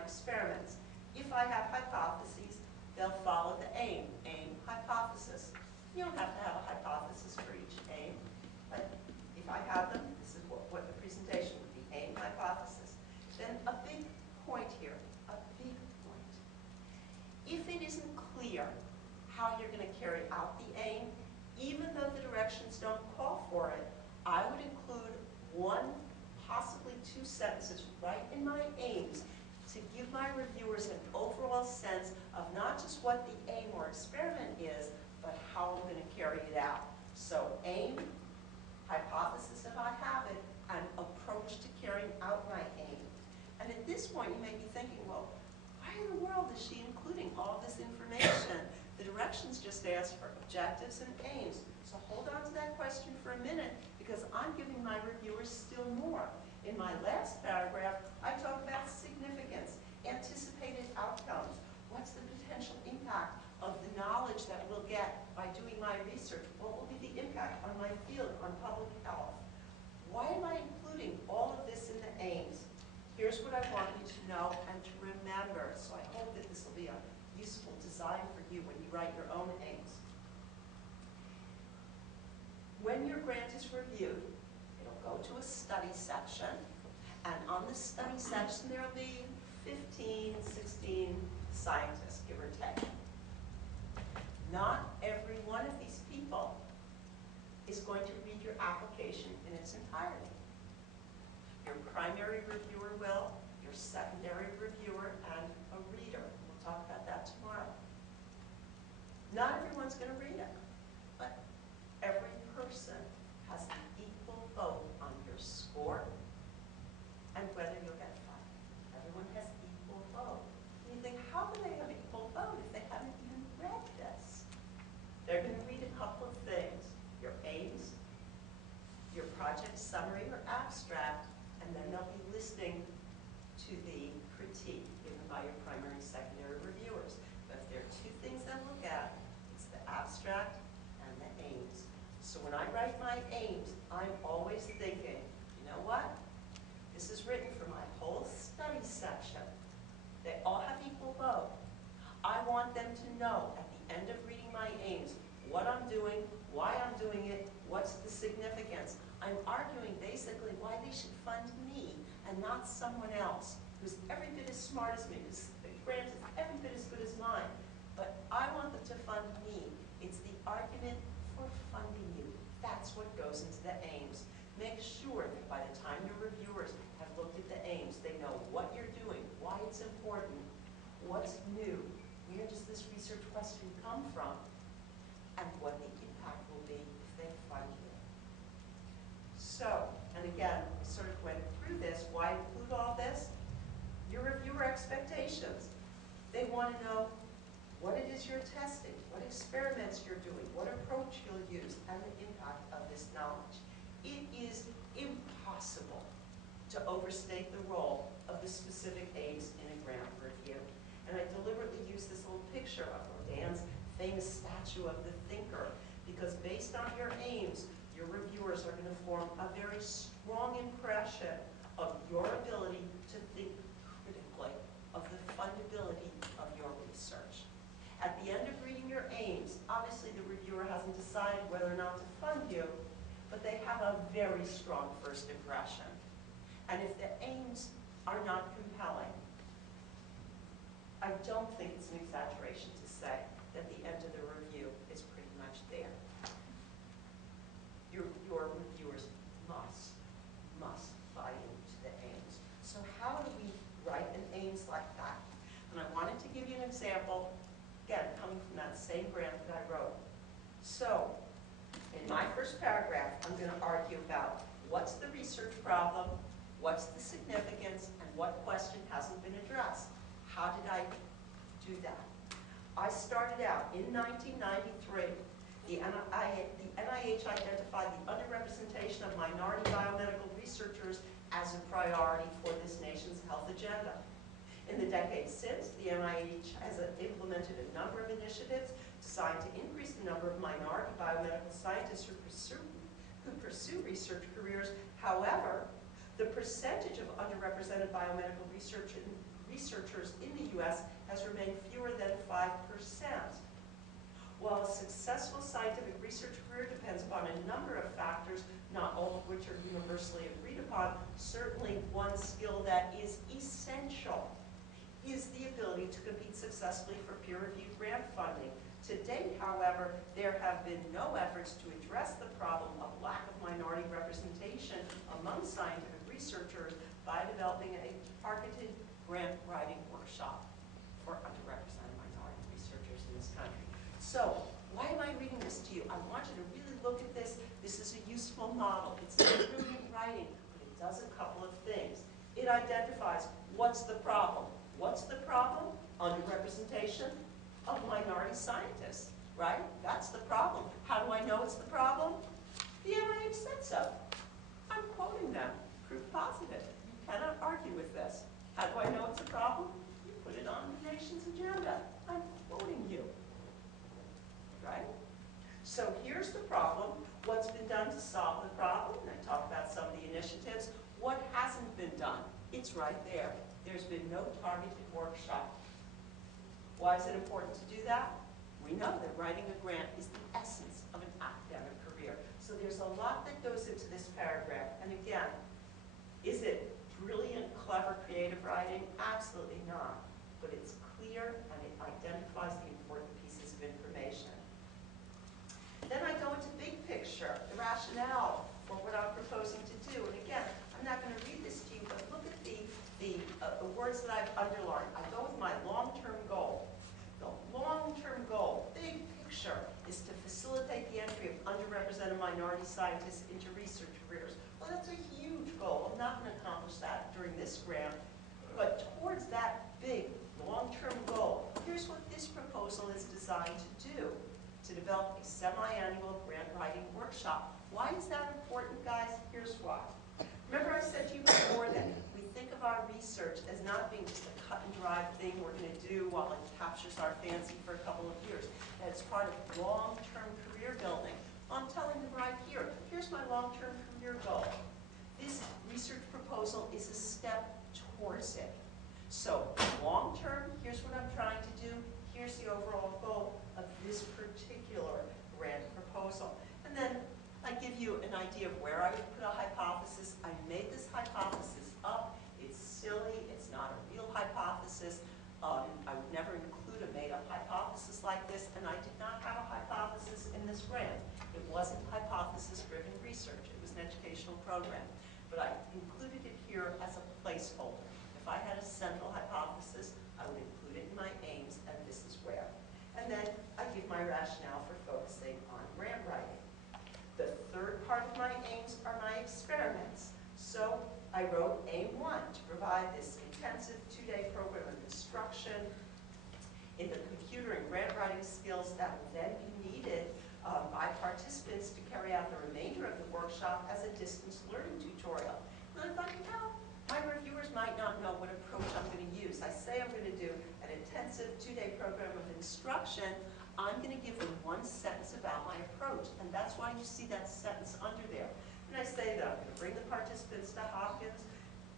experiments. If I have hypotheses, they'll follow the aim, hypothesis. You don't have to have a hypothesis for each aim, but if I have them, this is what the presentation would be, aim, hypothesis. Then a big point here, a big point. If it isn't clear how you're going to carry out the aim, even though the directions don't call for it, I would include one, possibly two sentences right in my aims to give my reviewers an overall sense of not just what the aim or experiment is, but how I'm going to carry it out. So aim, hypothesis if I have it, and approach to carrying out my aim. And at this point you may be thinking, well, why in the world is she including all this information? The directions just ask for objectives and aims. So hold on to that question for a minute, because I'm giving my reviewers still more. In my last paragraph, I talk about significance, anticipated outcomes. What's the potential impact of the knowledge that we'll get by doing my research? What will be the impact on my field, on public health? Why am I including all of this in the aims? Here's what I want you to know and to remember. So I hope that this will be a useful design for you when you write your own aims. When your grant is reviewed, it'll go to a study section, and on the study section there will be 15, 16 scientists, give or take. Not every one of these people is going to read your application in its entirety. Your primary reviewer will, your secondary reviewer, and a reader. We'll talk about that tomorrow. Not everyone's going to read it, but every person has an equal vote on your score and whether you'll get funded. Everyone has equal vote. And you think, how can they have equal vote if they haven't even read this? They're going to read a couple of things: your aims, your project summary or abstract, and then they'll be listening to the critique given by your primary and secondary reviewers. But if there are two things they'll look at, it's the abstract and the aims. So when I write my aims, I'm always thinking, you know what? This is written for my whole study section. They all have equal vote. I want them to know at the end of reading my aims what I'm doing, why I'm doing it, what's the significance. I'm arguing basically why they should fund me and not someone else who's every bit as smart as me, because the grant is every bit as good as mine. But I want them to fund me. It's the argument for funding you. That's what goes into the aims. Make sure that by the time your reviewers have looked at the aims, they know what you're doing, why it's important, what's new, where does this research question come from, and what the impact will be if they fund you. So, and again, I sort of went through this. Why include all this? Your reviewer expectations. They want to know what it is you're testing, what experiments you're doing, what approach you'll use, and the impact of this knowledge. It is impossible to overstate the role of the specific aims in a grant review. And I deliberately use this little picture of Rodin's famous statue of the thinker, because based on your aims, your reviewers are going to form a very strong impression of your ability to think critically of the fundability of your research. At the end of reading your aims, obviously the reviewer hasn't decided whether or not to fund you, but they have a very strong first impression. And if the aims are not compelling, I don't think it's an exaggeration to say that the end of the review is pretty much there. Your reviewers must buy into the aims. So how do we write an aims like that? And I wanted to give you an example, again, coming from that same grant that I wrote. So, in my first paragraph, I'm going to argue about what's the research problem, what's the significance, and what question hasn't been addressed. How did I do that? I started out in 1993. The NIH identified the underrepresentation of minority biomedical researchers as a priority for this nation's health agenda. In the decades since, the NIH has implemented a number of initiatives designed to increase the number of minority biomedical scientists who pursue research careers. However, the percentage of underrepresented biomedical researchers U.S. has remained fewer than 5%. While a successful scientific research career depends upon a number of factors, not all of which are universally agreed upon, certainly one skill that is essential is the ability to compete successfully for peer-reviewed grant funding. To date, however, there have been no efforts to address the problem of lack of minority representation among scientific researchers by developing a targeted grant writing workshop for underrepresented minority researchers in this country. So, why am I reading this to you? I want you to really look at this. This is a useful model. It's not brilliant writing, but it does a couple of things. It identifies what's the problem. What's the problem? Underrepresentation of minority scientists, right? That's the problem. How do I know it's the problem? The NIH said so. I'm quoting them. Proof positive. You cannot argue with this. How do I know it's a problem? You put it on the nation's agenda. I'm quoting you. Right? So here's the problem. What's been done to solve the problem? I talk about some of the initiatives. What hasn't been done? It's right there. There's been no targeted workshop. Why is it important to do that? We know that writing a grant is the essence of an academic career. So there's a lot that goes into this paragraph. And again, is it brilliant, clever, creative writing? Absolutely not. But it's clear and it identifies the important pieces of information. Then I go into big picture, the rationale for what I'm proposing to do. And again, I'm not going to read this to you, but look at the words that I've underlined. I go with my long-term goal. The long-term goal, big picture, is to facilitate the entry of underrepresented minority scientists into research careers. Well, that's a huge goal. I'm not going to accomplish that during this grant. But towards that big, long-term goal, here's what this proposal is designed to do: to develop a semi-annual grant writing workshop. Why is that important, guys? Here's why. Remember I said to you before that we think of our research as not being just a cut and dry thing we're going to do while it captures our fancy for a couple of years. That it's part of long-term career building. I'm telling them right here, here's my long-term career goal. This research proposal is a step towards it. So long-term, here's what I'm trying to do. Here's the overall goal of this particular grant proposal. And then I give you an idea of where I would put a hypothesis. I made this hypothesis up. It's silly. It's not a real hypothesis. I would never include a made-up hypothesis like this, and I did not have a hypothesis in this grant. It wasn't hypothesis-driven research. It was an educational program. But I included it here as a placeholder. If I had a central hypothesis, I would include it in my aims, and this is where. And then I give my rationale for focusing on grant writing. The third part of my aims are my experiments. So I wrote Aim 1, to provide this intensive 2-day program of instruction in the computer and grant writing skills that will then be needed by participants to carry out the remainder of the workshop as a distance learning tutorial. And I thought, you know, my reviewers might not know what approach I'm going to use. I say I'm going to do an intensive 2-day program of instruction. I'm going to give them one sentence about my approach, and that's why you see that sentence under there. And I say that I'm going to bring the participants to Hopkins,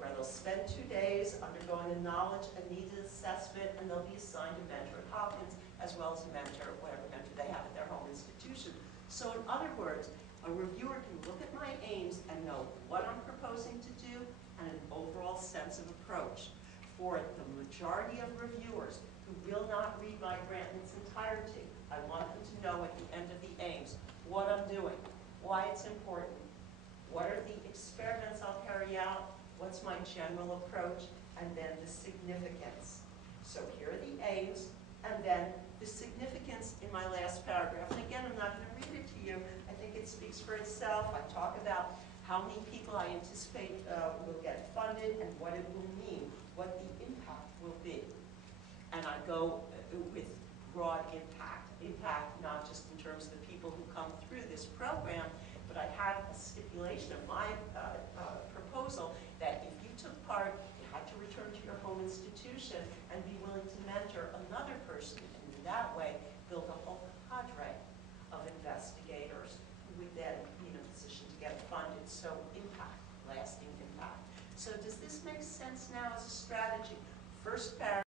where they'll spend 2 days undergoing a knowledge and needs assessment, and they'll be assigned a mentor at Hopkins, as well as a mentor, whatever mentor they have at their home institution. So in other words, a reviewer can look at my aims and know what I'm proposing to do and an overall sense of approach. For the majority of reviewers who will not read my grant in its entirety, I want them to know at the end of the aims what I'm doing, why it's important, what are the experiments I'll carry out, what's my general approach, and then the significance. So here are the aims, and then the significance in my last paragraph. And again, I'm not going to read it to you. I think it speaks for itself. I talk about how many people I anticipate will get funded and what it will mean, what the impact will be. And I go with broad impact. Impact not just in terms of the people who come through this program, but I have a stipulation of my proposal that if you took part, you had to return to your home institution and be willing to mentor another person, and in that way build a whole cadre of investigators who would then be in a position to get funded. So impact, lasting impact. So does this make sense now as a strategy? First paragraph.